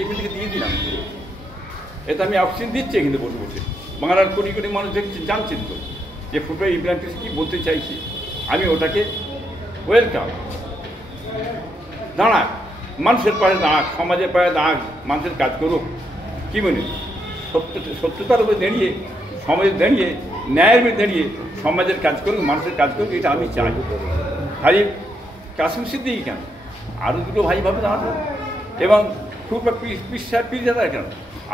এখান থেকে দিয়ে দিলাম, এতে আমি অক্সিজেন দিচ্ছি কিন্তু বসে বসে। বাংলার কোটি কোটি মানুষ দেখছেন, জানছেন তো যে ফুটবল ইব্রাহিম কি বলতে চাইছি। আমি ওটাকে ওয়েলকাম। দাঁড়াক, মানুষের পায়ে দাঁড়াক, সমাজের পায়ে দাঁড়াক, মানুষের কাজ করুক। কী মনে সত্যতার উপরে দাঁড়িয়ে, সমাজে দাঁড়িয়ে, ন্যায়ের উপরে দাঁড়িয়ে সমাজের কাজ করুক, মানুষের কাজ করুক, এটা আমি চাই। ভাই কাসিম সিদ্দিকী কেন, আরও দুটো ভাইভাবে দাঁড়াতো, এবং খুব পিস কেন,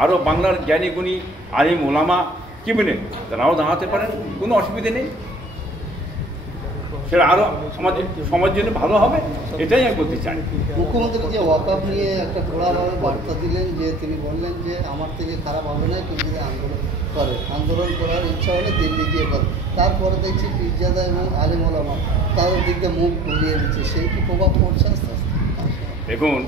আরও বাংলার জ্ঞানী গুণী আলিম ওলামা কি বলে তারাও দাঁড়াতে পারেন, কোনো অসুবিধে নেই। সেটা আরও সমাজের জন্য ভালো হবে, এটাই আমি বলতে চাই। মুখ্যমন্ত্রী যে ওয়াকআপ নিয়ে একটা ঘোড়াভাবে বার্তা দিলেন, যে তিনি বললেন যে আমার থেকে খারাপ হবে না, কেউ যদি আন্দোলন করার ইচ্ছা হলে দিল্লি গিয়ে করে। তারপরে দেখছি পীরজাদা এবং আলিম ওলামা তাদের দিক দিয়ে মুখ ঘুরিয়ে দিচ্ছে, সেই কি প্রভাব পড়ছে আস্তে আস্তে? দেখুন,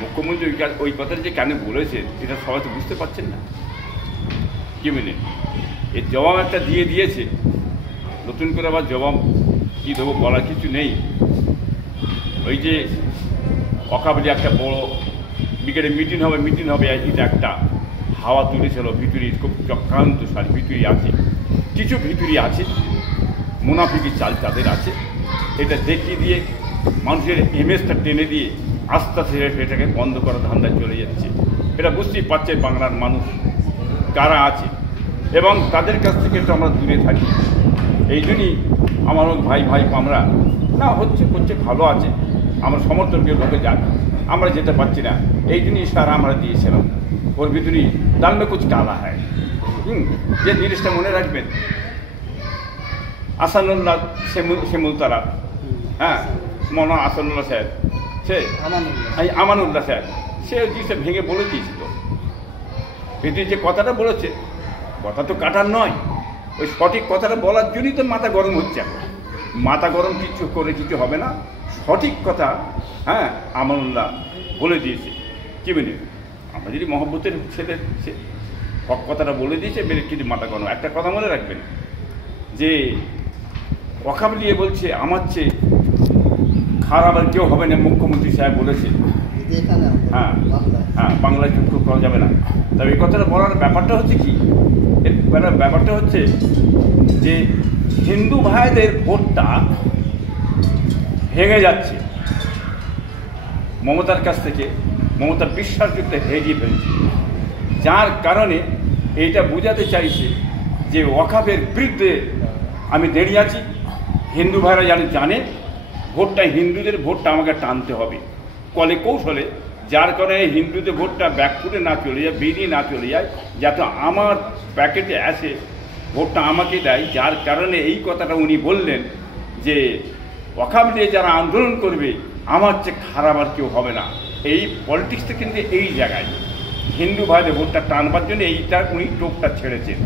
মুখ্যমন্ত্রী ওই কথাটা যে কেন বলেছেন এটা সবাই তো বুঝতে পারছেন না। কি বলে এর জবাব একটা দিয়েছে, নতুন করে আবার জবাব কী দেবো বলার কিছু নেই। ওই যে অকাবলি একটা বড় বিকেটে মিটিং হবে এটা একটা হাওয়া তুলেছিল, ভিতরি খুব চক্রান্তশালী ভিতরি আছে, কিছু ভিতরি আছে, মুনাফিকি চাল তাদের আছে। এটা দেখিয়ে দিয়ে মানুষের ইমেজটা টেনে দিয়ে আস্তে আস্তে এটাকে বন্ধ করার ধান্দায় চলে যাচ্ছে। এটা বুঝতেই পারছে বাংলার মানুষ কারা আছে, এবং তাদের কাছ থেকে একটু আমরা দূরে থাকি। এই জন্যই আমার ভাই আমরা না হচ্ছে ভালো আছে, আমরা সমর্থনকে লোকে যাক, আমরা যেতে পারছি না, এই জন্যই সারা আমরা দিয়েছিলাম। ওর ভিতরেই দাল মে কুছ কালা হয়। যে জিনিসটা মনে রাখবেন, আসানুল্লাহ শিমুলতলা, হ্যাঁ, মৌলানা আসানুল্লাহ সাহেব, সে আমানুল্লাহ সাহেব, সে জিনিসটা ভেঙে বলে দিয়েছিল। ভিতরে যে কথাটা বলেছে, কথা তো কাটার নয়, ওই সঠিক কথাটা বলার জন্যই তো মাথা গরম হচ্ছে এখন। মাথা গরম কিছু হবে না, সঠিক কথা হ্যাঁ আমানুল্লাহ বলে দিয়েছে। কি বলি, আমরা যদি মহব্বতের ছেলে সে হক কথাটা বলে দিয়েছে, বেড়ে কিছু মাথা গরম। একটা কথা মনে রাখবেন যে ওয়াকআপ নিয়ে বলছে আমার চেয়ে খারাপ আর কেউ হবে না, মুখ্যমন্ত্রী সাহেব বলেছে। হ্যাঁ, বাংলায় চুপ করা যাবে না। তবে এই কথাটা বলার ব্যাপারটা হচ্ছে কি, এর ব্যাপারটা হচ্ছে যে হিন্দু ভাইদের ভোটটা ভেঙে যাচ্ছে মমতার কাছ থেকে, মমতার বিশ্বাসযুক্ত হেরিয়ে ফেলছে, যার কারণে এইটা বোঝাতে চাইছে যে ওয়াকআপের বিরুদ্ধে আমি দাঁড়িয়ে আছি। হিন্দু ভাইরা জানে ভোটটা হিন্দুদের, ভোটটা আমাকে টানতে হবে কলে কৌশলে, যার কারণে হিন্দুদের ভোটটা ব্যাকফুটে না চলে যায়, বেরিয়ে না চলে যায়, যাতে আমার প্যাকেটে আসে, ভোটটা আমাকে দেয়। যার কারণে এই কথাটা উনি বললেন যে ওয়াকআপ নিয়ে যারা আন্দোলন করবে আমার চেয়ে খারাপ আর কেউ হবে না। এই পলিটিক্সটা কিন্তু এই জায়গায় হিন্দু ভাইদের ভোটটা টানবার জন্য এইটা উনি টোপটা ছেড়েছেন।